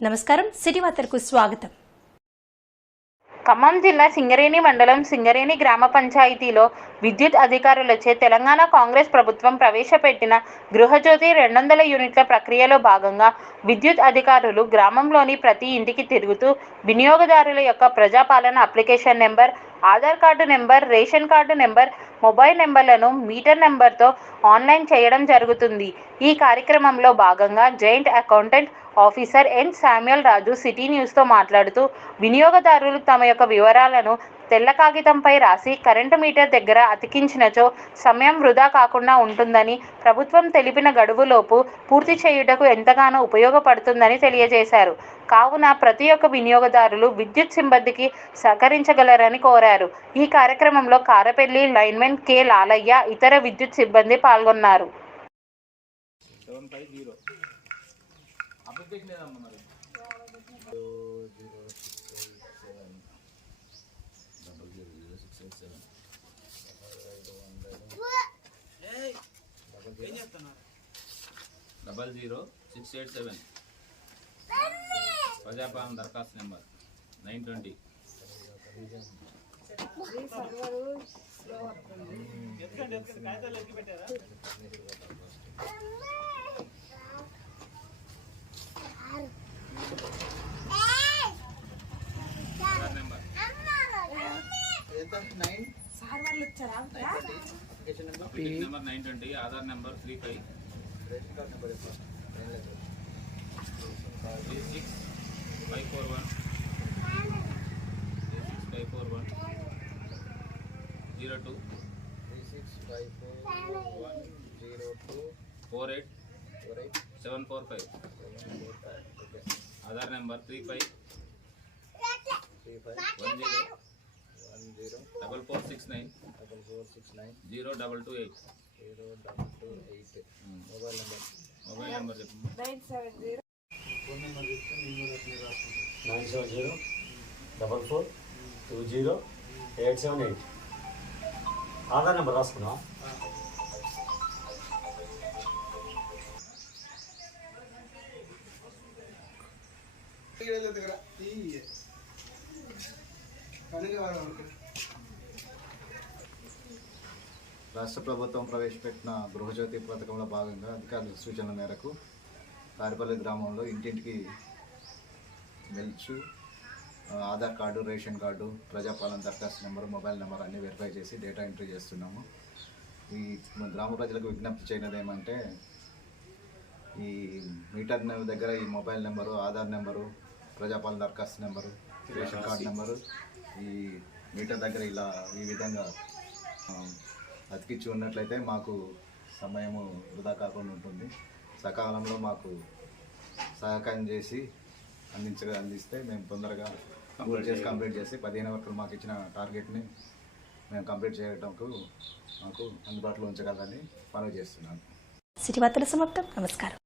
నమస్కారం. సిటీ వార్తలకు స్వాగతం. ఖమ్మం జిల్లా సింగరేణి మండలం సింగరేణి గ్రామ పంచాయతీలో విద్యుత్ అధికారులచే తెలంగాణ కాంగ్రెస్ ప్రభుత్వం ప్రవేశపెట్టిన గృహజ్యోతి రెండు వందల యూనిట్ల ప్రక్రియలో భాగంగా విద్యుత్ అధికారులు గ్రామంలోని ప్రతి ఇంటికి తిరుగుతూ వినియోగదారుల యొక్క Prajapalana application number Aadhaar card number ration card number mobile నెంబర్లను మీటర్ నెంబర్తో ఆన్లైన్ చేయడం జరుగుతుంది. ఈ కార్యక్రమంలో భాగంగా joint accountant officer N Samuel Raju city న్యూస్తో మాట్లాడుతూ వినియోగదారులు తమ యొక్క వివరాలను తెల్ల కాగితంపై రాసి కరెంటు మీటర్ దగ్గర అతికించినచో సమయం వృధా కాకుండా ఉంటుందని ప్రభుత్వం తెలిపిన గడువులోపు పూర్తి చేయుటకు ఎంతగానో ఉపయోగపడుతుందని తెలియజేశారు. కావున ప్రతి ఒక్క వినియోగదారులు విద్యుత్ సిబ్బందికి సహకరించగలరని కోరారు. ఈ కార్యక్రమంలో కారపల్లి లైన్మెన్ కె లాలయ్య ఇతర విద్యుత్ సిబ్బంది పాల్గొన్నారు. సెవెన్ డబల్ జీరో అప్లికేషన్ ఏదమ్మా seven double zero six eight seven. Prajapalana దరఖాస్తు number nine twenty. Number. Application number nine twenty Aadhaar number three five three six five four one three six five four one zero two four eight seven four five Aadhaar number three five one zero double four six nine zero double two eight mobile number చెప్పు. Nine seven zero double four two zero eight seven eight Aadhaar number రాసుకున్నా రాష్ట్ర ప్రభుత్వం ప్రవేశపెట్టిన గృహజ్యోతి పథకంలో భాగంగా అధికారుల సూచనల మేరకు కారిపల్లి గ్రామంలో ఇంటింటికి మెల్చు Aadhaar card ration card Prajapalana దరఖాస్తు నెంబర్ మొబైల్ నెంబర్ అన్ని వెరిఫై చేసి డేటా ఎంట్రీ చేస్తున్నాము. ఈ గ్రామ ప్రజలకు విజ్ఞప్తి చేయనది ఏమంటే ఈ మీటర్ దగ్గర ఈ mobile number Aadhaar number Prajapalana దరఖాస్తు నెంబరు రేషన్ కార్డు నెంబరు ఈ మీటర్ దగ్గర ఇలా ఈ విధంగా ఆ, అతికిచ్చి ఉన్నట్లయితే మాకు సమయము వృధా కాకుండా ఉంటుంది. సకాలంలో మాకు సహకారం చేసి అందించ అందిస్తే మేము తొందరగా పూర్తి చేసి కంప్లీట్ చేసి పదిహేను వరకు మాకు ఇచ్చిన టార్గెట్ని మేము కంప్లీట్ చేయడానికి మాకు అందుబాటులో ఉంచగలని మనవి చేస్తున్నాను. సిటీ వార్తల సమాప్తం. నమస్కారం.